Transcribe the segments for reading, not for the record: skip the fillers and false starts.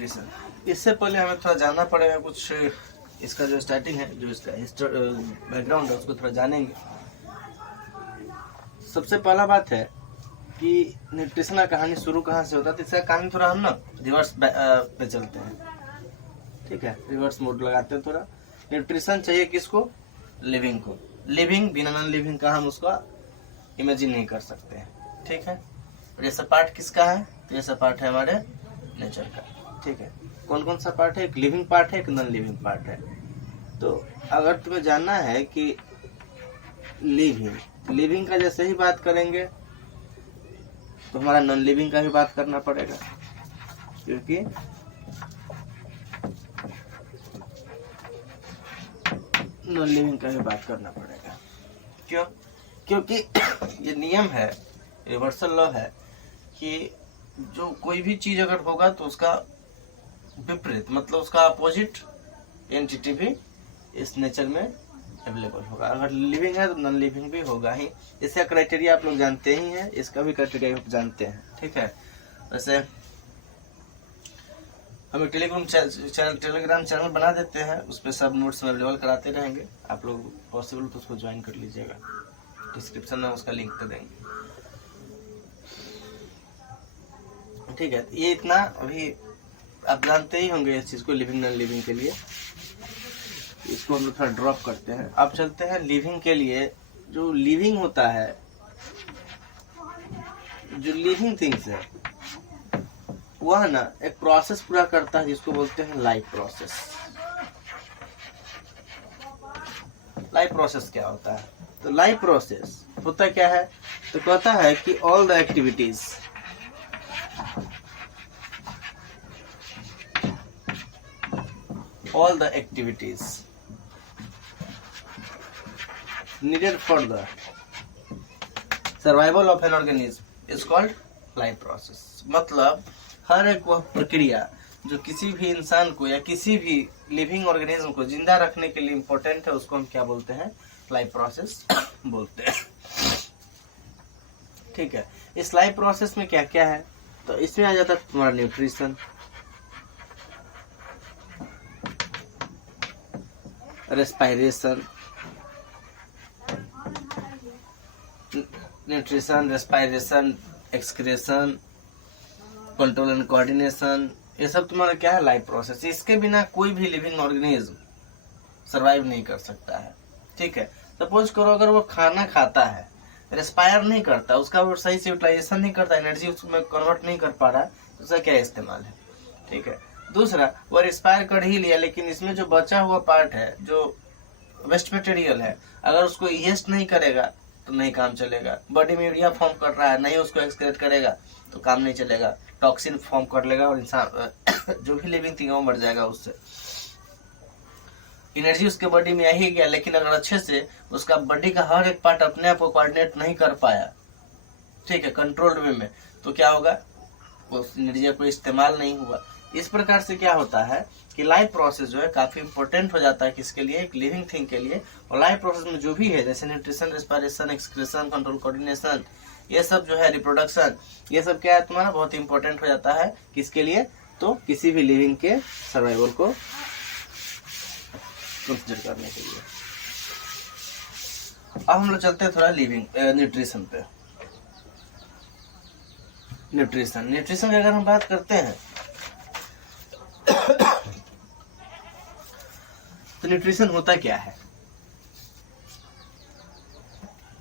Nutrition. इससे पहले हमें थोड़ा जानना पड़ेगा कुछ, इसका जो स्टार्टिंग है, जो इसका बैकग्राउंड है उसको थोड़ा जानेंगे। सबसे पहला बात है कि न्यूट्रिशन का कहानी शुरू कहाँ से होता है। तो इसका कहानी थोड़ा हम ना रिवर्स पे चलते हैं, ठीक है, रिवर्स मोड लगाते हैं थोड़ा। न्यूट्रिशन चाहिए किसको? लिविंग को। लिविंग बिना नॉन लिविंग का हम उसका इमेजिन नहीं कर सकते हैं, ठीक है। और ये सब पार्ट किसका है? तो ये सब पार्ट है हमारे नेचर का, ठीक है। कौन कौन सा पार्ट है? एक लिविंग पार्ट है, एक नॉन लिविंग पार्ट है। तो अगर तुम्हें जानना है कि लिविंग का जैसे ही बात करेंगे तो हमारा नॉन लिविंग का भी बात करना पड़ेगा, क्योंकि नॉन लिविंग का भी बात करना पड़ेगा। क्यों? क्योंकि ये नियम है, रिवर्सल लॉ है कि जो कोई भी चीज अगर होगा तो उसका विपरीत, मतलब उसका अपोजिट एंटिटी भी इस नेचर में अवेलेबल होगा। अगर लिविंग है तो नॉन लिविंग भी होगा ही। इसका क्राइटेरिया आप लोग जानते ही हैं, इसका भी क्राइटेरिया आप जानते हैं, ठीक है। वैसे हम एक टेलीग्राम चैनल बना देते हैं, उस पर सब नोट्स में अवेलेबल कराते रहेंगे। आप लोग पॉसिबल तो उसको ज्वाइन कर लीजिएगा, डिस्क्रिप्शन में उसका लिंक दे देंगे, ठीक है। ये इतना अभी आप जानते ही होंगे इस चीज को, लिविंग नॉन लिविंग के लिए। इसको हम लोग थोड़ा ड्रॉप करते हैं। अब चलते हैं लिविंग के लिए। जो लिविंग होता है, जो लिविंग थिंग्स है, वह ना एक प्रोसेस पूरा करता है जिसको बोलते हैं लाइफ प्रोसेस। लाइफ प्रोसेस क्या होता है? तो लाइफ प्रोसेस होता क्या है? तो कहता है कि all the activities needed for the survival of an organism is called life process। मतलब हर एक वह प्रक्रिया जो किसी भी इंसान को या किसी भी लिविंग ऑर्गेनिज्म को जिंदा रखने के लिए इम्पोर्टेंट है, उसको हम क्या बोलते हैं? लाइफ प्रोसेस बोलते हैं, ठीक है। इस लाइफ प्रोसेस में क्या क्या है? तो इसमें आ जाता है तुम्हारा nutrition, respiration, excretion, control and coordination. ये सब तुम्हारा क्या है? Life process. इसके बिना कोई भी लिविंग ऑर्गेनिज्म सरवाइव नहीं कर सकता है, ठीक है। सपोज करो अगर वो खाना खाता है, रेस्पायर नहीं करता, उसका वो सही से यूटिलाइजेशन नहीं करता, एनर्जी उसमें कन्वर्ट नहीं कर पा रहा, तो उसका क्या इस्तेमाल है, ठीक है। दूसरा, वो रेस्पायर कर ही लिया, लेकिन इसमें जो बचा हुआ पार्ट है, जो वेस्ट मटेरियल है, अगर उसको इजेस्ट नहीं करेगा तो नहीं काम चलेगा। बॉडी में यूरिया फॉर्म कर रहा है, नहीं उसको एक्सक्रीट करेगा तो काम नहीं चलेगा, टॉक्सिन फॉर्म कर लेगा और इंसान जो भी लिविंग थिंग है वो मर जाएगा। उससे एनर्जी उसके बॉडी में आ ही गया, लेकिन अगर अच्छे से उसका बॉडी का हर एक पार्ट अपने आप को कोऑर्डिनेट नहीं कर पाया, ठीक है, कंट्रोल्ड वे में, तो क्या होगा? उस एनर्जी को इस्तेमाल नहीं हुआ। इस प्रकार से क्या होता है कि लाइफ प्रोसेस जो है काफी इंपॉर्टेंट हो जाता है किसके लिए? एक लिविंग थिंग के लिए। और लाइफ प्रोसेस में जो भी है, जैसे nutrition, respiration, excretion, control, coordination, ये सब जो है, रिप्रोडक्शन, ये सब क्या है तुम्हारा? बहुत इंपॉर्टेंट हो जाता है किसके लिए? तो किसी भी लिविंग के सर्वाइवल को कंसिडर करने के लिए। अब हम लोग चलते हैं थोड़ा लिविंग न्यूट्रिशन पे। न्यूट्रिशन की अगर हम बात करते हैं तो न्यूट्रिशन होता क्या है?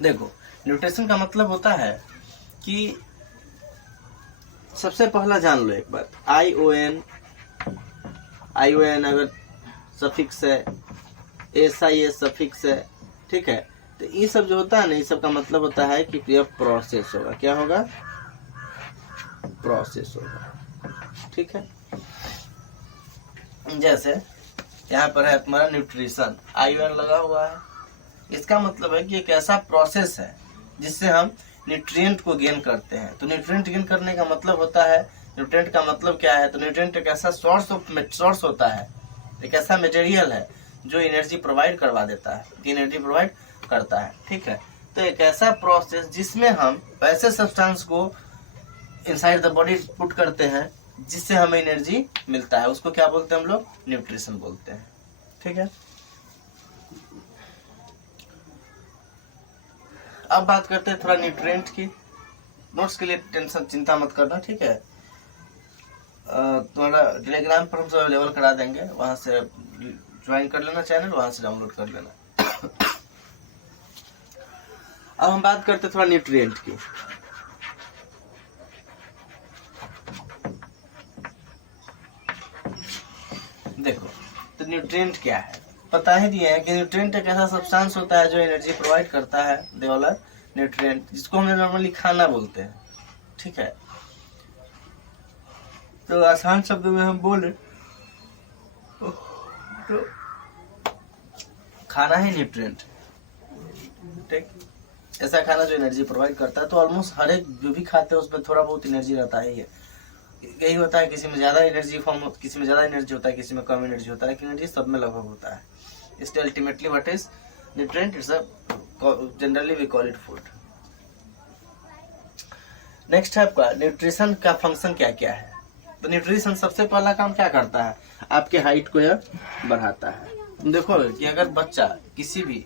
देखो, न्यूट्रिशन का मतलब होता है कि सबसे पहला जान लो एक बात, ION अगर सफिक्स है, SIS सफिक्स है, ठीक है। तो ये सब जो होता है ना, ये सब का मतलब होता है कि यह प्रोसेस होगा। क्या होगा? प्रोसेस होगा, ठीक है। जैसे यहाँ पर है तुम्हारा न्यूट्रिशन, ION लगा हुआ है। इसका मतलब है कि एक ऐसा प्रोसेस है जिससे हम न्यूट्रिएंट को गेन करते हैं। तो न्यूट्रिएंट गेन करने का मतलब होता है, न्यूट्रिएंट का मतलब क्या है? तो न्यूट्रिएंट एक ऐसा सोर्स होता है, एक ऐसा मटेरियल है जो एनर्जी प्रोवाइड करवा देता है, एनर्जी प्रोवाइड करता है, ठीक है। तो एक ऐसा प्रोसेस जिसमें हम ऐसे सब्सटेंस को इनसाइड द बॉडी पुट करते हैं जिससे हमें एनर्जी मिलता है, उसको क्या बोलते हैं हम लोग? न्यूट्रिशन बोलते हैं। ठीक है, अब बात करते हैं थोड़ा न्यूट्रिएंट की। नोट्स के लिए टेंशन चिंता मत करना, ठीक है। तुम्हारा टेलीग्राम पर हम सब अवेलेबल करा देंगे, वहां से ज्वाइन कर लेना चैनल, वहां से डाउनलोड कर लेना। अब हम बात करते हैं थोड़ा न्यूट्रिएंट की। देखो, तो न्यूट्रिएंट क्या है पता ही दिया है कि न्यूट्रिएंट एक ऐसा सब्सटेंस होता है जो एनर्जी प्रोवाइड करता है, दे ऑल आर न्यूट्रिएंट, जिसको हम नॉर्मली खाना बोलते हैं। ठीक है, तो आसान शब्दों में हम बोले तो खाना ही न्यूट्रिएंट। ठीक, ऐसा खाना जो एनर्जी प्रोवाइड करता है। तो ऑलमोस्ट हर एक जो भी खाते हैं उसमें थोड़ा बहुत एनर्जी रहता ही है। यही होता है, किसी में ज्यादा एनर्जी फॉर्म, किसी में ज्यादा एनर्जी होता है, किसी में कम एनर्जी होता है, लेकिन एनर्जी सब में लगभग होता है। इसलिए ultimately what is nutrient? It's a generally we call it food. Next है आपका न्यूट्रिशन का फंक्शन क्या क्या है। तो न्यूट्रिशन सबसे पहला काम क्या करता है? आपके हाइट को यह बढ़ाता है। तुम देखो कि अगर बच्चा किसी भी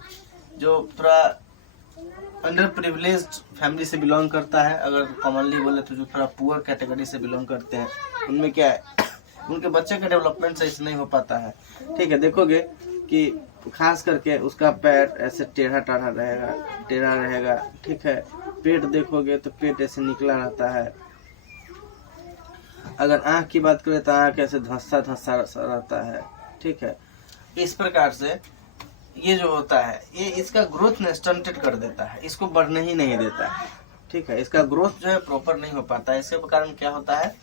जो थोड़ा अंडर प्रिविलेज्ड फैमिली से बिलोंग करता है, अगर कॉमनली बोले तो जो थोड़ा पुअर कैटेगरी से बिलोंग करते हैं, उनमें क्या है, उनके बच्चे का डेवलपमेंट सही से नहीं हो पाता है। ठीक है, देखोगे कि खास करके उसका पैर ऐसे टेढ़ा टाढ़ा रहेगा, टेढ़ा रहेगा। ठीक है, पेट देखोगे तो पेट ऐसे निकला रहता है। अगर आंख की बात करें तो आंख ऐसे धंसा धंसा रहता है। ठीक है, इस प्रकार से ये जो होता है ये इसका ग्रोथ ने स्टंटेड कर देता है, इसको बढ़ने ही नहीं देता है। ठीक है, इसका ग्रोथ जो है प्रॉपर नहीं हो पाता है। इसके कारण क्या होता है,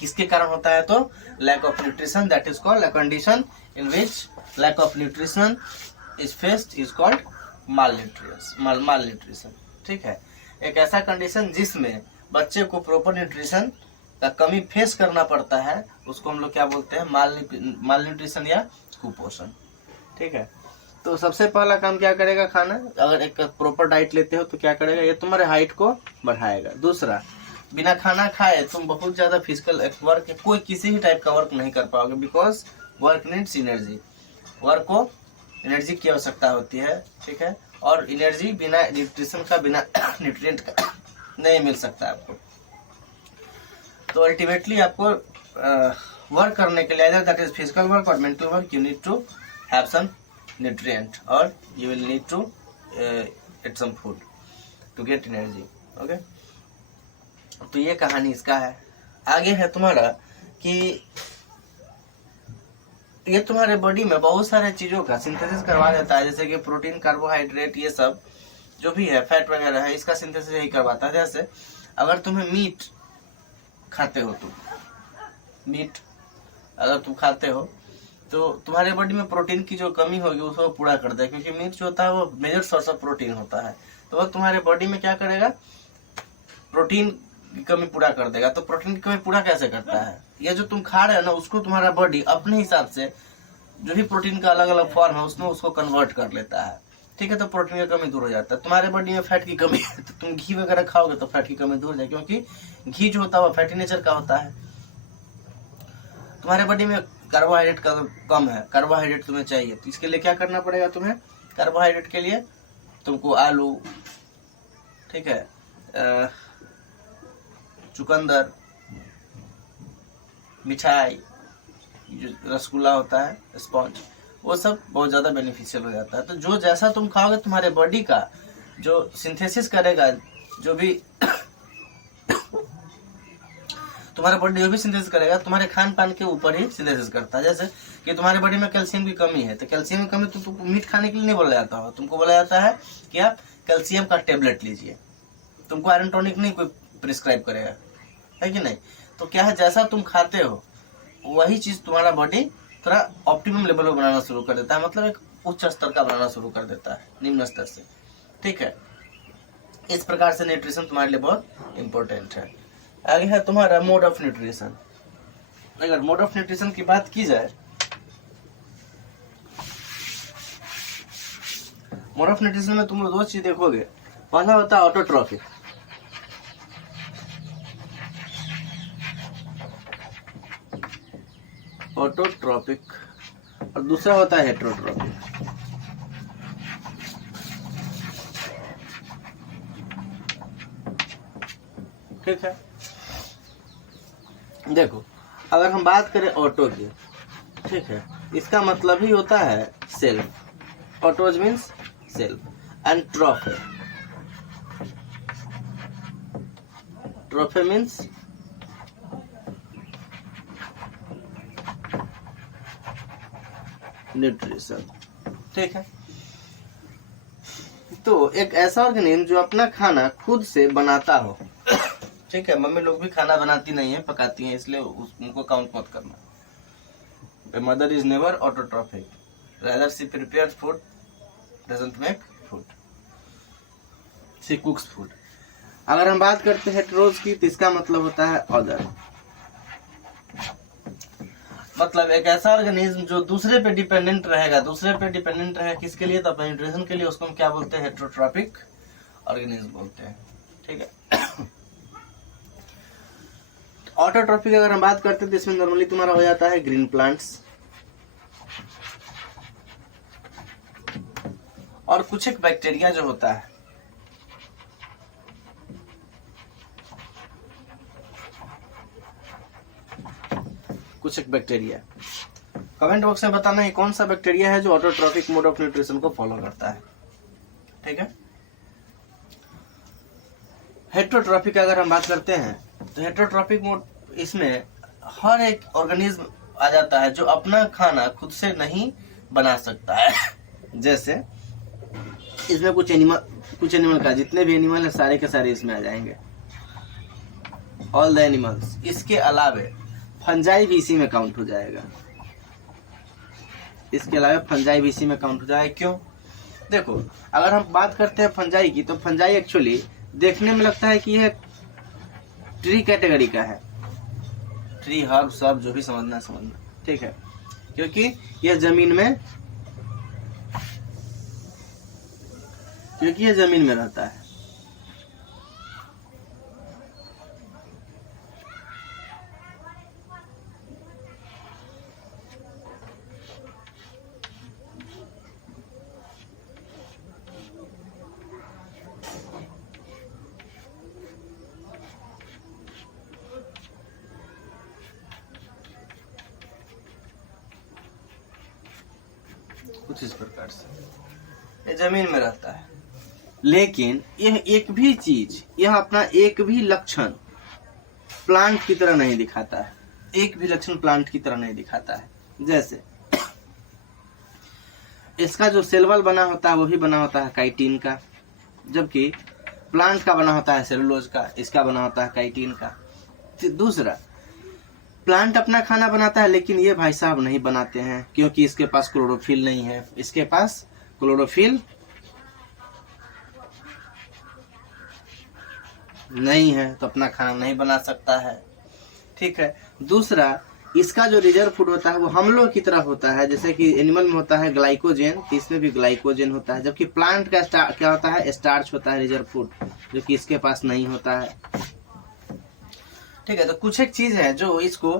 किसके कारण होता है? तो lack of nutrition, that is called a condition in which lack of nutrition is faced is called malnutrition. ठीक है, एक ऐसा कंडीशन जिसमें बच्चे को प्रॉपर न्यूट्रिशन का कमी फेस करना पड़ता है, उसको हम लोग क्या बोलते हैं? मालन्यूट्रिशन या कुपोषण। ठीक है, तो सबसे पहला काम क्या करेगा खाना? अगर एक प्रॉपर डाइट लेते हो तो क्या करेगा? ये तुम्हारे हाइट को बढ़ाएगा। दूसरा, बिना खाना खाए तुम बहुत ज्यादा फिजिकल वर्क, कोई किसी भी टाइप का वर्क नहीं कर पाओगे, because work needs energy. Work को एनर्जी की आवश्यकता होती है। ठीक है, और एनर्जी बिना न्यूट्रिशन का, बिना न्यूट्रिएंट का नहीं मिल सकता आपको। तो अल्टीमेटली आपको वर्क करने के लिए either that is physical work or mental work, you need to have some nutrient or you will need to eat some food to get energy. Okay, तो ये कहानी इसका है। आगे है तुम्हारा कि ये तुम्हारे बॉडी में बहुत सारे चीजों का सिंथेसिस करवा देता है, जैसे कि प्रोटीन, कार्बोहाइड्रेट, ये सब जो भी है, फैट वगैरह है, इसका सिंथेसिस यही करवाता है। जैसे अगर तुम्हें मीट खाते हो, तुम मीट अगर तुम खाते हो तो तुम्हारे बॉडी में प्रोटीन की जो कमी होगी उसको पूरा कर देगा, क्योंकि मीट जो होता है वो मेजर सोर्स ऑफ प्रोटीन होता है। तो वो तुम्हारे बॉडी में क्या करेगा? प्रोटीन की कमी पूरा कर देगा। तो प्रोटीन की कमी पूरा कैसे करता है? ये जो तुम खा रहे हो ना, उसको तुम्हारा बॉडी अपने हिसाब से जो भी प्रोटीन का अलग अलग फॉर्म है उसमें उसको कन्वर्ट कर लेता है। ठीक है, तो प्रोटीन की कमी दूर हो जाता है। तुम्हारे बॉडी में फैट की कमी है तो तुम घी वगैरह खाओगे तो फैट की कमी दूर हो जाएगी, क्योंकि घी जो होता है वो फैटी नेचर का होता है। तुम्हारे बॉडी में कार्बोहाइड्रेट का कम है, कार्बोहाइड्रेट तुम्हें चाहिए, तो इसके लिए क्या करना पड़ेगा तुम्हें? कार्बोहाइड्रेट के लिए तुमको आलू, ठीक है, चुकंदर, मिठाई, जो रसगुल्ला होता है, स्पॉन्ज, वो सब बहुत ज्यादा बेनिफिशियल हो जाता है। तो जो जैसा तुम खाओगे तुम्हारे बॉडी का जो सिंथेसिस करेगा, जो भी तुम्हारे बॉडी जो भी सिंथेसिस करेगा तुम्हारे खान पान के ऊपर ही सिंथेसिस करता है। जैसे कि तुम्हारे बॉडी में कैल्शियम की कमी है, तो कैल्शियम की कमी तो तुमको मीट खाने के लिए नहीं बोला जाता हो, तुमको बोला जाता है कि आप कैल्शियम का टेबलेट लीजिए। तुमको आयरन टॉनिक नहीं कोई प्रिस्क्राइब करेगा, है कि नहीं? तो क्या है, जैसा तुम खाते हो वही चीज तुम्हारा बॉडी थोड़ा ऑप्टिमम लेवल पर बनाना शुरू कर देता है, मतलब एक उच्च स्तर का बनाना शुरू कर देता है निम्न स्तर से। ठीक है, इस प्रकार से न्यूट्रिशन तुम्हारे लिए बहुत इंपॉर्टेंट है। आगे है तुम्हारा मोड ऑफ न्यूट्रिशन। अगर मोड ऑफ न्यूट्रिशन की बात की जाए, मोड ऑफ न्यूट्रिशन में तुम लोग दो चीज देखोगे। पहला होता है ऑटोट्रॉफिक। ऑटोट्रॉपिक और दूसरा होता है हेटेरोट्रॉपिक। ठीक है, देखो अगर हम बात करें ऑटो की, ठीक है, इसका मतलब ही होता है self. Autos means self and trophe, trophe means nutrition. ठीक है, तो एक ऐसा ऑर्गेनिज्म जो अपना खाना खुद से बनाता हो। ठीक है, मम्मी लोग भी खाना बनाती नहीं है, पकाती हैं, इसलिए उनको काउंट मत करना। A mother is never autotrophic, rather she prepares food, doesn't make food, she cooks food। अगर हम बात करते हैं हेटेरोज की तो इसका मतलब होता है अदर, मतलब एक ऐसा ऑर्गेनिज्म जो दूसरे पे डिपेंडेंट रहेगा। दूसरे पे डिपेंडेंट रहेगा किसके लिए? तो अपने न्यूट्रिशन के लिए। उसको हम क्या बोलते हैं? हेटेरोट्रॉपिक ऑर्गेनिज्म बोलते हैं। ठीक है, ऑटोट्रॉपिक अगर हम बात करते हैं तो इसमें नॉर्मली तुम्हारा हो जाता है ग्रीन प्लांट्स और कुछ एक बैक्टीरिया जो होता है, कुछ एक बैक्टीरिया। कमेंट बॉक्स में बताना है कौन सा बैक्टीरिया है जो ऑटोट्रॉपिक मोड ऑफ न्यूट्रिशन को फॉलो करता है। ठीक है, हेटेरोट्रॉपिक अगर हम बात करते हैं तो हेटेरोट्रॉपिक मोड, इसमें हर एक ऑर्गेनिज्म आ जाता है जो अपना खाना खुद से नहीं बना सकता है। जैसे इसमें कुछ एनिमल का, जितने भी एनिमल है सारे के सारे इसमें आ जाएंगे, ऑल द एनिमल्स। इसके अलावे फंजाई भी इसी में काउंट हो जाएगा, इसके अलावा फंजाई भी इसी में काउंट हो जाएगा। क्यों? देखो अगर हम बात करते हैं फंजाई की, तो फंजाई एक्चुअली देखने में लगता है कि यह ट्री कैटेगरी का है, ट्री हर्ब सब जो भी समझना समझना। ठीक है, क्योंकि यह जमीन में रहता है। कुछ इस प्रकार से ये जमीन में रहता है, लेकिन यह एक भी चीज, यह अपना एक भी लक्षण प्लांट की तरह नहीं दिखाता है। एक भी लक्षण प्लांट की तरह नहीं दिखाता है। जैसे इसका जो सेल वॉल बना होता है वो भी बना होता है काइटिन का, जबकि प्लांट का बना होता है सेलुलोज का, इसका बना होता है काइटिन का। दूसरा, प्लांट अपना खाना बनाता है लेकिन ये भाई साहब नहीं बनाते हैं, क्योंकि इसके पास क्लोरोफिल नहीं है। इसके पास क्लोरोफिल नहीं है तो अपना खाना नहीं बना सकता है। ठीक है, दूसरा, इसका जो रिजर्व फूड होता है वो हम लोग की तरह होता है। जैसे कि एनिमल में होता है ग्लाइकोजेन, तो इसमें भी ग्लाइकोजेन होता है, जबकि प्लांट का क्या होता है? स्टार्च होता है रिजर्व फूड, जो कि इसके पास नहीं होता है। ठीक है, तो कुछ एक चीज है जो इसको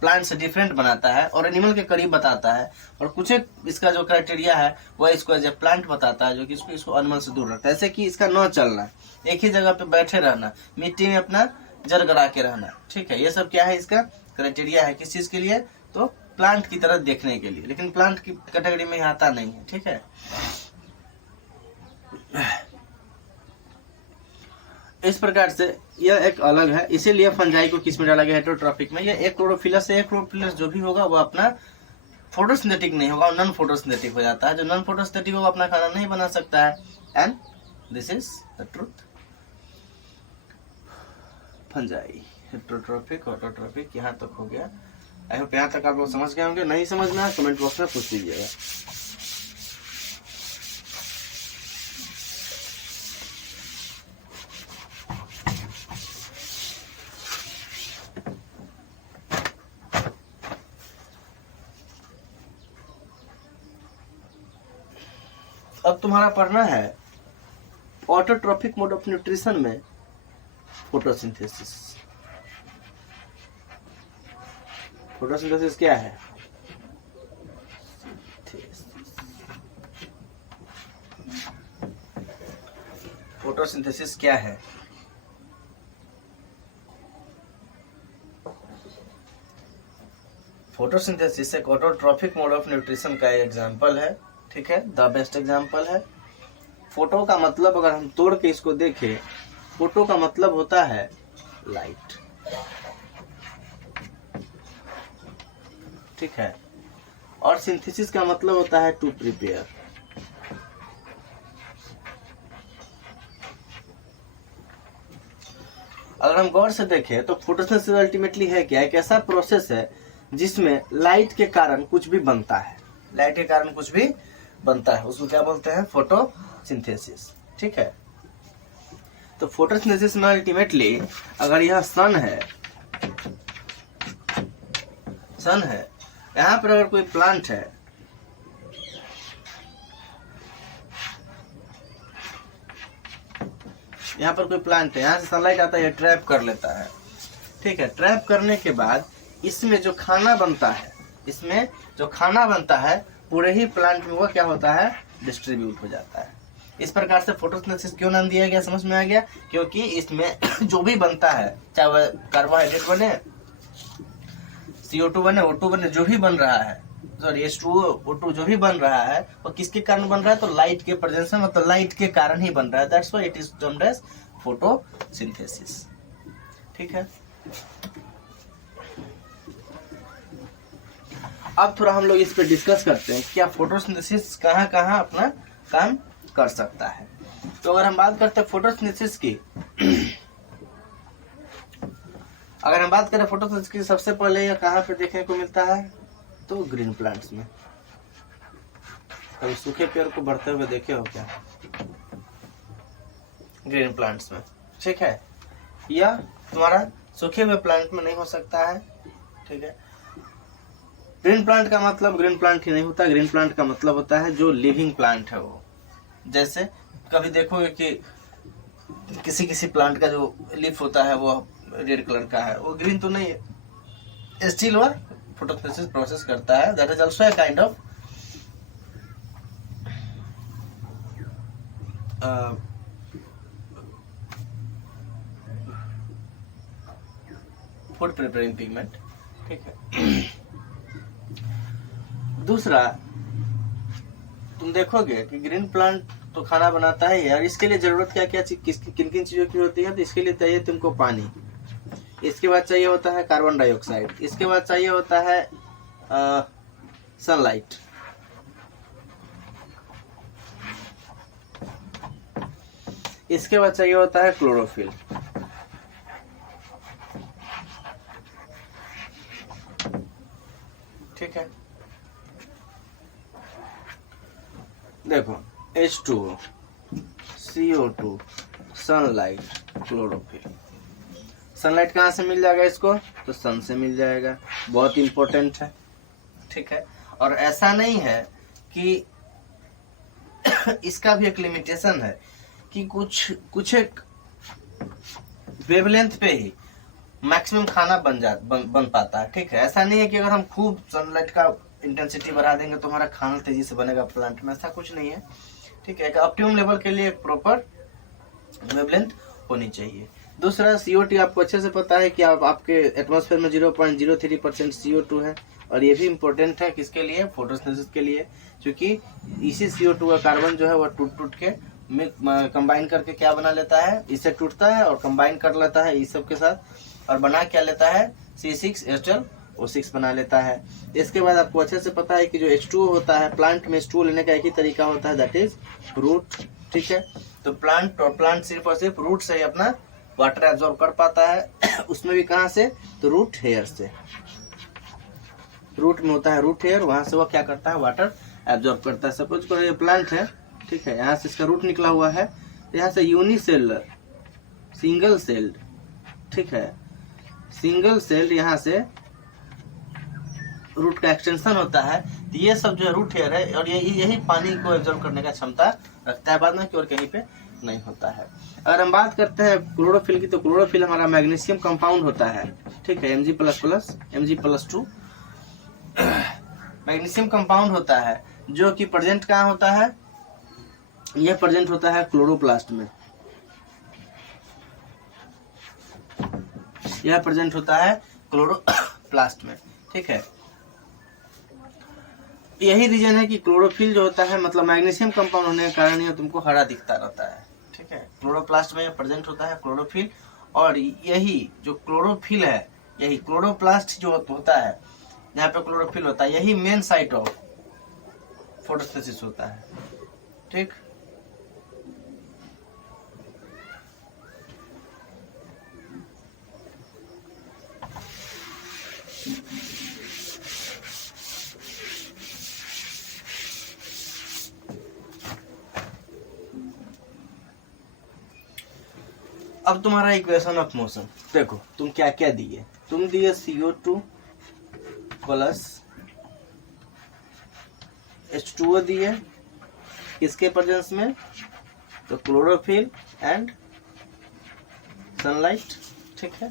प्लांट से डिफरेंट बनाता है और एनिमल के करीब बताता है, और कुछ एक इसका जो क्राइटेरिया है वह इसको एज ए प्लांट बताता है, जो कि इसको एनिमल से दूर रखता है। जैसे कि इसका न चलना, एक ही जगह पे बैठे रहना, मिट्टी में अपना जड़ गड़ा के रहना। ठीक है, ये सब क्या है? इसका क्राइटेरिया है। किस चीज के लिए? तो प्लांट की तरह देखने के लिए, लेकिन प्लांट की कैटेगरी में आता नहीं है। ठीक है, इस प्रकार से यह एक अलग है, इसीलिए फंजाई को किस में डाला गया? हेटेरोट्रॉपिक में। यह एक क्लोरोफिलस है, एक क्लोरोफिलस जो भी होगा वो अपना फोटोसिंथेटिक नहीं होगा, नॉन फोटोसिंथेटिक हो जाता है। जो नॉन फोटोसिंथेटिक होगा अपना खाना नहीं बना सकता है, and this is the truth. Fungi, heterotrophic, autotrophic, यहाँ तक हो गया। आई होप यहाँ तक आप लोग समझ गए होंगे। नहीं समझना है कमेंट बॉक्स में पूछ लीजिएगा। अब तुम्हारा पढ़ना है ऑटोट्रॉपिक मोड ऑफ न्यूट्रिशन में फोटोसिंथेसिस। फोटोसिंथेसिस क्या है? फोटोसिंथेसिस क्या है? फोटोसिंथेसिस एक ऑटोट्रॉफिक मोड ऑफ न्यूट्रिशन का एग्जांपल है, ठीक है, द बेस्ट एग्जांपल है। फोटो का मतलब अगर हम तोड़ के इसको देखें, फोटो का मतलब होता है लाइट, ठीक है, और सिंथेसिस का मतलब होता है टू प्रिपेयर। अगर हम गौर से देखें तो फोटोसिंथेसिस अल्टीमेटली है क्या? एक ऐसा प्रोसेस है जिसमें लाइट के कारण कुछ भी बनता है, लाइट के कारण कुछ भी बनता है, उसको क्या बोलते हैं? फोटोसिंथेसिस, ठीक है। तो फोटोसिंथेसिस में अल्टीमेटली अगर यह सन है, यहाँ पर अगर कोई प्लांट है, यहाँ पर कोई प्लांट है, यहाँ से सनलाइट आता है, ट्रैप कर लेता है, ठीक है। ट्रैप करने के बाद इसमें जो खाना बनता है, पूरे ही प्लांट में वो क्या होता है? डिस्ट्रीब्यूट हो जाता है। इस प्रकार से फोटोसिंथेसिस क्यों नाम दिया गया, समझ में आ गया? क्योंकि इसमें जो भी बनता है, चाहे वह कार्बोहाइड्रेट बने, CO2 बने, O2 बने, जो भी बन रहा है, सॉरी H2O, O2 जो भी बन रहा है, वो किसके कारण बन रहा है? तो लाइट के प्रेजेंस में, मतलब लाइट के कारण ही बन रहा है। That's why it is termed as photosynthesis, ठीक है। अब थोड़ा हम लोग इस पे डिस्कस करते हैं क्या फोटोसिंथेसिस कहाँ कहाँ अपना काम कर सकता है। तो अगर हम बात करते हैं फोटोसिंथेसिस की, अगर हम बात करें फोटोसिंथेसिस की, सबसे पहले यह कहाँ पे देखने को मिलता है? तो ग्रीन प्लांट्स में। कभी सूखे पेड़ को बढ़ते हुए देखे हो क्या? ग्रीन प्लांट्स में, ठीक है, या तुम्हारा सूखे हुए प्लांट में नहीं हो सकता है, ठीक है। ग्रीन प्लांट का मतलब ग्रीन प्लांट ही नहीं होता, ग्रीन प्लांट का मतलब होता है जो लिविंग प्लांट है वो। जैसे कभी देखोगे कि किसी प्लांट का जो लीफ होता है वो रेड कलर का है, वो ग्रीन तो नहीं है, स्टिल वह फोटोसिंथेसिस प्रोसेस करता है। That is also a kind of food preparing pigment, ठीक है। दूसरा, तुम देखोगे कि ग्रीन प्लांट तो खाना बनाता है यार, इसके लिए जरूरत क्या क्या चीज, किन किन चीजों की होती है? तो इसके लिए चाहिए तुमको पानी, इसके बाद चाहिए होता है कार्बन डाइऑक्साइड, इसके बाद चाहिए होता है सनलाइट, इसके बाद चाहिए होता है क्लोरोफिल, ठीक है। देखो H2O, CO2, sunlight, chlorophyll. Sunlight कहाँ से मिल जाएगा इसको? तो सन से मिल जाएगा, बहुत इंपॉर्टेंट है, ठीक है। और ऐसा नहीं है कि इसका भी एक लिमिटेशन है कि कुछ एक वेवलेंथ पे ही मैक्सिमम खाना बन पाता है, ठीक है। ऐसा नहीं है कि अगर हम खूब सनलाइट का इंटेंसिटी बढ़ा देंगे तो हमारा खाना तेजी से बनेगा प्लांट में, ऐसा कुछ नहीं है, ठीक है। एक ऑप्टिमम लेवल के लिए प्रॉपर वेवलेंथ होनी चाहिए। दूसरा, CO2 आपको अच्छे से पता है कि आपके एटमॉस्फेयर में 0.03% CO2 है, और ये भी इम्पोर्टेंट है किसके लिए? फोटोसिंथेसिस के लिए, क्योंकि इसी CO2 का कार्बन जो है वो टूट के कंबाइन करके क्या बना लेता है? इससे टूटता है और कंबाइन कर लेता है इस सब के साथ, और बना क्या लेता है? C6H12O6 बना लेता है। इसके बाद आपको अच्छे से पता है कि जो H2O होता है, प्लांट में H2O लेने का एक ही तरीका होता है, दैट इज रूट, ठीक है। तो प्लांट सिर्फ और सिर्फ रूट से ही अपना वाटर एब्जॉर्ब कर पाता है। उसमें भी कहाँ से? तो रूट हेयर से। रूट में होता है रूट हेयर, वहां से वो क्या करता है? वाटर एब्जॉर्ब करता है। सपोज करो ये प्लांट है, ठीक है, यहाँ से इसका रूट निकला हुआ है, यहाँ से यूनिसेलुलर, सिंगल सेल्ड, ठीक है, सिंगल सेल्ड यहाँ से रूट का एक्सटेंशन होता है। तो ये सब जो है रूट हेयर है, और यही पानी को एब्जॉर्ब करने का क्षमता रखता है, बाद में और कहीं पे नहीं होता है। अगर हम बात करते हैं क्लोरोफिल की, तो क्लोरोफिल हमारा मैग्नीशियम कंपाउंड होता है, ठीक है, Mg++, Mg+2, मैग्नीशियम कंपाउंड होता है जो कि प्रेजेंट कहाँ होता है, यह प्रेजेंट होता है क्लोरोप्लास्ट में, यह प्रेजेंट होता है क्लोरोप्लास्ट में, ठीक है। यही रीजन है कि क्लोरोफिल जो होता है, मतलब मैग्नीशियम कंपाउंड होने के कारण यह तुमको हरा दिखता रहता है, ठीक है। क्लोरोप्लास्ट में प्रेजेंट होता है क्लोरोफिल, और यही जो क्लोरोफिल है, यही क्लोरोप्लास्ट जो होता है, यहाँ पे क्लोरोफिल होता है, यही मेन साइट ऑफ फोटोसिंथेसिस होता है, ठीक। अब तुम्हारा इक्वेशन ऑफ मोशन देखो, तुम क्या क्या दिए, तुम दिए CO2 प्लस H2O दिए, किसके प्रेजेंस में, तो क्लोरोफिल एंड सनलाइट, ठीक है।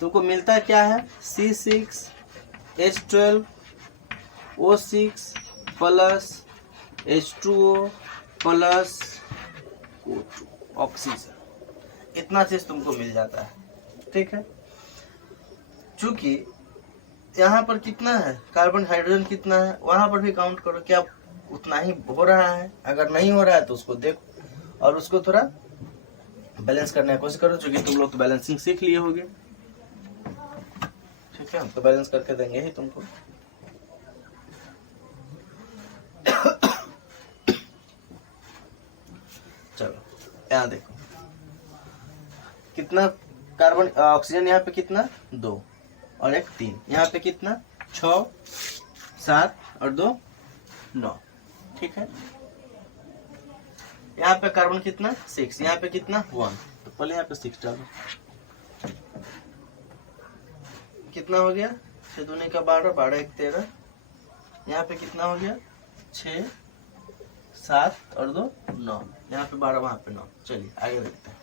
तुमको मिलता क्या है, C6H12O6 plus H2O plus O2 oxygen, इतना चीज तुमको मिल जाता है, ठीक है। चूंकि यहाँ पर कितना है कार्बन हाइड्रोजन कितना है, वहां पर भी काउंट करो, क्या उतना ही हो रहा है, अगर नहीं हो रहा है तो उसको देखो और उसको थोड़ा बैलेंस करने की कोशिश करो, क्योंकि तुम लोग तो बैलेंसिंग सीख लिए होगे, ठीक है। हम तो बैलेंस करके देंगे ही तुमको। चलो यहाँ देखो कितना कार्बन ऑक्सीजन, यहाँ पे कितना 2 और 1 3, यहाँ पे कितना 6 7 और 2 9, ठीक है। यहाँ पे कार्बन कितना 6, यहाँ पे कितना 1, तो पहले यहाँ पे 6 डालो, कितना हो गया 6 दूनी का 12, 12 1 13, यहाँ पे कितना हो गया 6 7 और 2 9, यहाँ पे 12 वहां पे 9। चलिए आगे देखते हैं,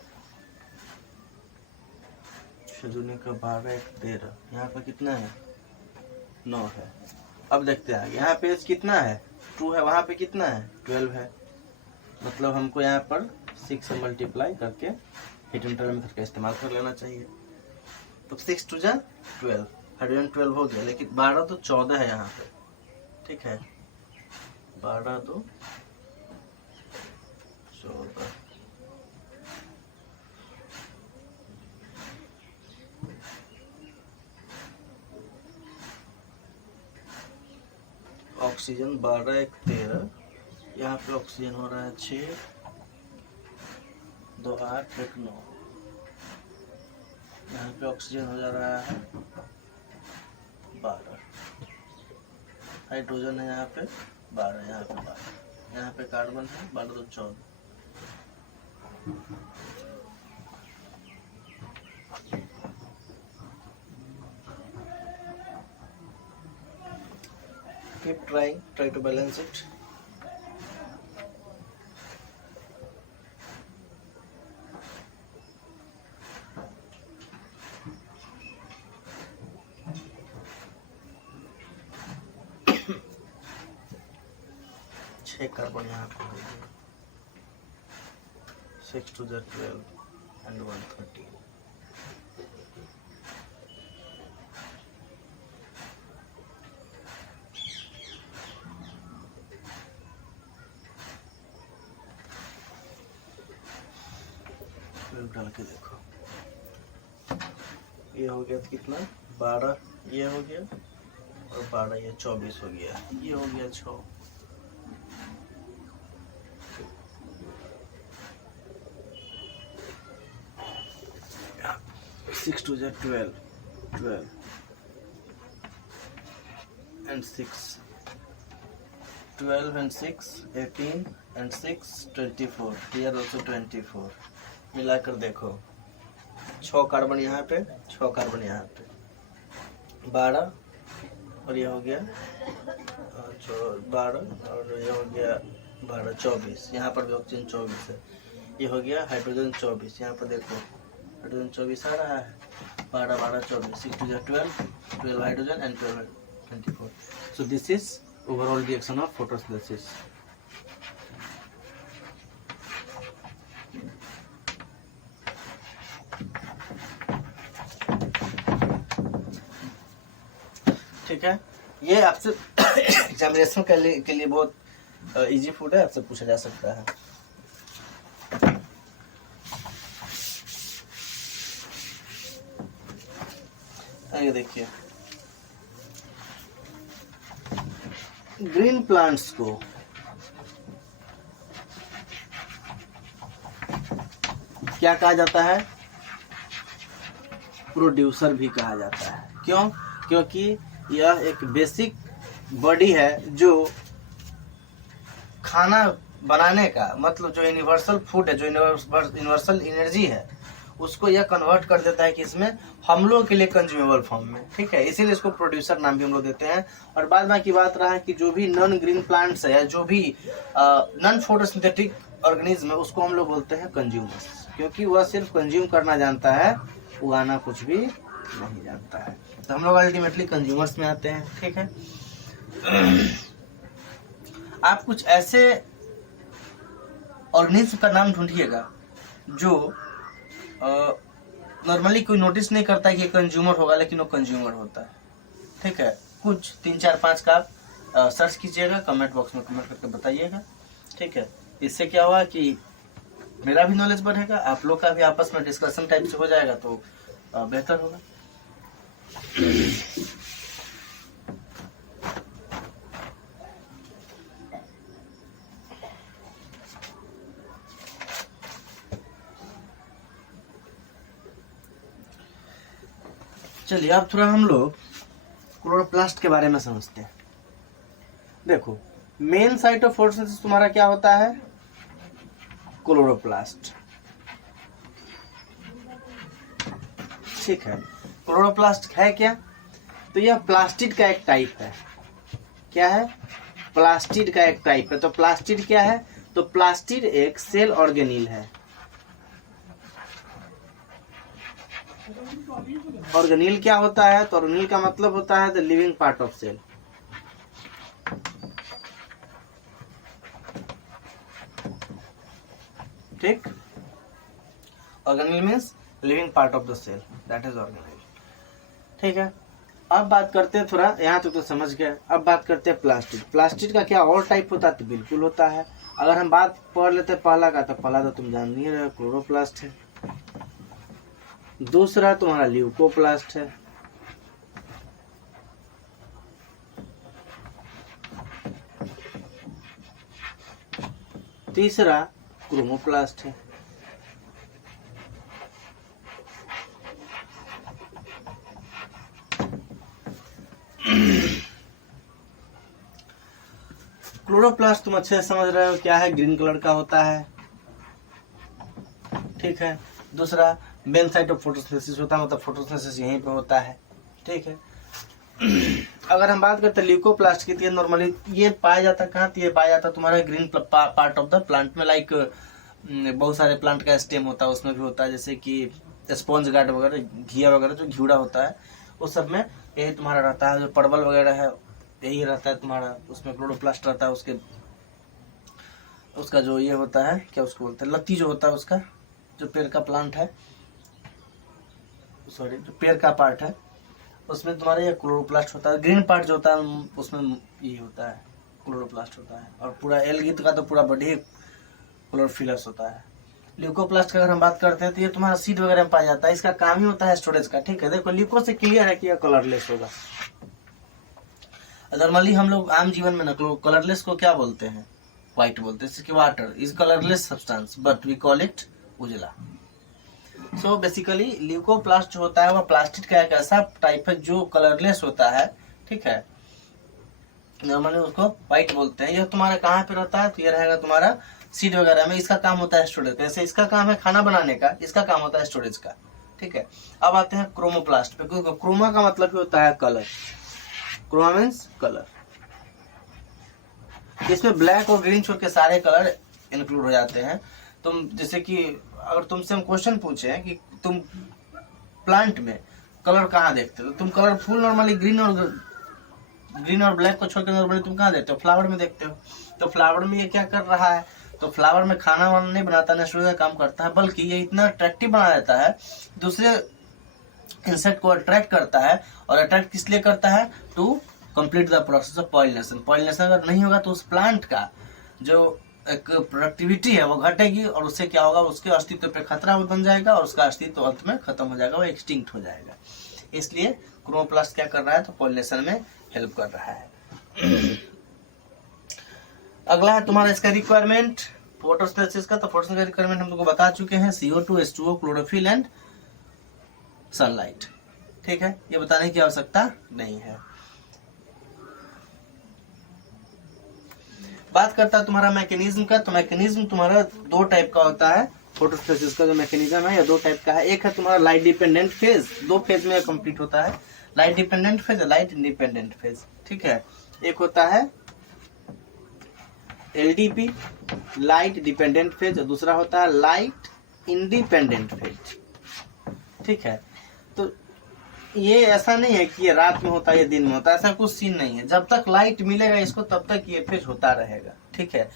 6 दूनी का 12 1 13, यहाँ पे कितना है 9 है। अब देखते हैं आगे, यहाँ पे कितना है 2 है, वहां पे कितना है 12 है, मतलब हमको यहाँ पर 6 से मल्टीप्लाई करके हिट एंड टर्म करके इस्तेमाल कर लेना चाहिए। तो 6 2 जा 12, हाइड्रोजन 12 हो गया, लेकिन 12 तो 14 है यहाँ पे, ठीक है। 12 2 14, ऑक्सीजन 12 1 13, यहाँ पे ऑक्सीजन हो रहा है 6 2 8 1 9, यहाँ पे ऑक्सीजन हो जा रहा है 12, हाइड्रोजन है यहाँ पे 12, यहाँ पे 12, यहाँ पे कार्बन है 12 तो 14। Keep trying, try to balance it. छह कार्बन यहाँ पे हो गया, 6 2 12 and 1 13। डाल के देखो, ये हो गया कितना 12, ये हो गया और 12 ये 24 हो गया, ये हो गया 6। 6 2 12 12 and 6, 12 and 6 18 and 6 24, here also 24। मिलाकर देखो 6 कार्बन यहाँ पे 6 कार्बन यहाँ पे 12 और ये हो गया 12 और ये हो गया 12 24, यहाँ पर भी ऑक्सीजन 24 है, ये हो गया हाइड्रोजन 24, यहाँ पर देखो हाइड्रोजन 24 आ रहा है, 12 12 24, 6 2 12, 12 hydrogen and 12 24. So this is overall reaction of photosynthesis. ठीक है, ये आपसे एग्जामिनेशन के लिए बहुत इजी फूड है, आपसे पूछा जा सकता है। ये देखिए, ग्रीन प्लांट्स को क्या कहा जाता है? प्रोड्यूसर भी कहा जाता है। क्यों? क्योंकि यह एक बेसिक बॉडी है जो खाना बनाने का मतलब जो यूनिवर्सल फूड है, जो यूनिवर्सल एनर्जी है, उसको यह कन्वर्ट कर देता है कि इसमें हम लोग के लिए कंज्यूमेबल फॉर्म में। ठीक है, इसीलिए इसको प्रोड्यूसर नाम भी हम लोग देते हैं। और बाद बाकी बात रहा है कि जो भी नॉन ग्रीन प्लांट्स है या जो भी नॉन फोटोसिंथेटिक ऑर्गेनिज्म है, उसको हम लोग बोलते हैं कंज्यूमर्स, क्योंकि वह सिर्फ कंज्यूम करना जानता है, उगाना कुछ भी नहीं जानता है। तो हम लोग अल्टीमेटली कंज्यूमर्स में आते हैं। ठीक है, आप कुछ ऐसे ऑर्गेनिज्म का नाम ढूंढिएगा जो नॉर्मली कोई नोटिस नहीं करता है कि कंज्यूमर होगा, लेकिन वो कंज्यूमर होता है। ठीक है, कुछ 3 4 5 का सर्च कीजिएगा, कमेंट बॉक्स में कमेंट करके बताइएगा। ठीक है, इससे क्या हुआ कि मेरा भी नॉलेज बढ़ेगा, आप लोग का भी आपस में डिस्कशन टाइप से हो जाएगा, तो बेहतर होगा। चलिए अब थोड़ा हम लोग क्लोरोप्लास्ट के बारे में समझते हैं। देखो, मेन साइट ऑफ फोटोसिंथेसिस तुम्हारा क्या होता है? क्लोरोप्लास्ट। ठीक है, क्लोरोप्लास्ट है क्या? तो यह प्लास्टिड का एक टाइप है। क्या है? प्लास्टिड का एक टाइप है। तो प्लास्टिड क्या है? तो प्लास्टिड एक सेल ऑर्गेनील है। ऑर्गेनील क्या होता है? तो ऑर्गेनील का मतलब होता है the living part of cell. ठीक, organelle means living part of the cell, that is organelle. ठीक है, अब बात करते हैं, थोड़ा यहाँ तक तो समझ गए। अब बात करते हैं प्लास्टिड। प्लास्टिड का क्या और टाइप होता है? तो बिल्कुल होता है। अगर हम बात पढ़ लेते हैं पहला का, तो पहला तो तुम जान नहीं रहे, क्लोरोप्लास्ट है। दूसरा तुम्हारा ल्यूकोप्लास्ट है। तीसरा क्रोमोप्लास्ट है। क्लोरोप्लास्ट तुम अच्छे से समझ रहे हो क्या है? ग्रीन कलर का होता है। ठीक है, दूसरा मेन साइट ऑफ फोटोसिंथेसिस होता है, मतलब फोटोसिंथेसिस यहीं पे होता है। ठीक है, अगर हम बात करते हैं ल्यूकोप्लास्ट की, तो नॉर्मली ये पाया जाता है कहाँ? तो ये पाया जाता है तुम्हारा green part of the plant में। लाइक बहुत सारे प्लांट का स्टेम होता है, उसमें भी होता है, जैसे कि स्पॉन्ज गार्ड वगैरह, घिया वगैरह, जो घिउड़ा होता है, उस सब में यही तुम्हारा रहता है। जो परवल वगैरह है, यही रहता है तुम्हारा, उसमें क्लोरोप्लास्ट रहता है। उसका जो ये होता है, क्या उसको बोलते हैं, लत्ती जो होता है उसका, जो पेड़ का प्लांट है, सॉरी, जो पेड़ का पार्ट है, उसमें तुम्हारा ये क्लोरोप्लास्ट होता है। ग्रीन पार्ट जो होता है उसमें ये होता है, क्लोरोप्लास्ट होता है। और पूरा एल्गीत का तो पूरा बॉडी क्लोरोफिलस होता है। ल्यूकोप्लास्ट की अगर हम बात करते हैं, तो ये तुम्हारा सीड वगैरह में पाया जाता है। इसका काम ही होता है स्टोरेज का। ठीक है, देखो ल्यूको से क्लियर है कि यह कलरलेस होगा। नॉर्मली हम लोग आम जीवन में न कलरलेस को क्या बोलते हैं? व्हाइट बोलते हैं, जैसे कि water is colourless substance but we call it उजला। सो बेसिकली ल्यूकोप्लास्ट जो होता है वह प्लास्टिड का एक ऐसा टाइप है जो कलरलेस होता है। ठीक है, नॉर्मली उसको व्हाइट बोलते हैं। यह तुम्हारा कहाँ पे रहता है? तो ये रहेगा तुम्हारा सीड वगैरह में। इसका काम होता है स्टोरेज का। जैसे इसका काम है खाना बनाने का, इसका काम होता है स्टोरेज का। ठीक है, अब आते हैं क्रोमोप्लास्ट पे, क्योंकि क्रोमा का मतलब ही होता है कलर। Chroma means colour. इसमें ब्लैक और ग्रीन छोड़ के सारे कलर इंक्लूड हो जाते हैं। तुम जैसे कि अगर तुमसे हम क्वेश्चन पूछे कि तुम प्लांट में कलर कहाँ देखते हो? तुम कलरफुल नॉर्मली ग्रीन और ब्लैक को छोड़कर नॉर्मली तुम कहाँ देखते हो? फ्लावर में देखते हो। तो फ्लावर में ये क्या कर रहा है? तो फ्लावर में खाना वाना नहीं बनाता, नेचुरल काम करता है, बल्कि ये इतना अट्रैक्टिव बना देता है, दूसरे इंसेक्ट को अट्रैक्ट करता है। और अट्रैक्ट किस लिए करता है? To complete the process of pollination. Pollination अगर नहीं होगा तो उस प्लांट का जो एक प्रोडक्टिविटी है वो घटेगी, और उससे क्या होगा? उसके अस्तित्व पे खतरा बन जाएगा, और उसका अस्तित्व अंत में खत्म हो जाएगा, वो एक्सटिंक्ट हो जाएगा। इसलिए क्रोमोप्लास्ट क्या कर रहा है? तो पॉलिनेशन में हेल्प कर रहा है। अगला है तुम्हारा इसका रिक्वायरमेंट फोटोसिंथेसिस का। तो फोटोसिंथेसिस का रिक्वायरमेंट हम तुमको बता चुके हैं, CO2, H2O, chlorophyll and sunlight. ठीक है, ये बताने की आवश्यकता नहीं है। बात करता है तुम्हारा मैकेनिज्म का। तो मैकेनिज्म तुम्हारा दो टाइप का होता है। फोटोसिंथेसिस का जो मैकेनिज्म है, या दो टाइप का है। एक है तुम्हारा लाइट डिपेंडेंट फेज, दो फेज में कंप्लीट होता है, light dependent phase, light independent phase. ठीक है, एक होता है LDP, लाइट डिपेंडेंट फेज, और दूसरा होता है लाइट इंडिपेंडेंट फेज। ठीक है, तो ये ऐसा नहीं है कि ये रात में होता है, ये दिन में होता है, ऐसा कुछ सीन नहीं है। जब तक लाइट मिलेगा इसको तब तक ये फेज होता रहेगा। ठीक है,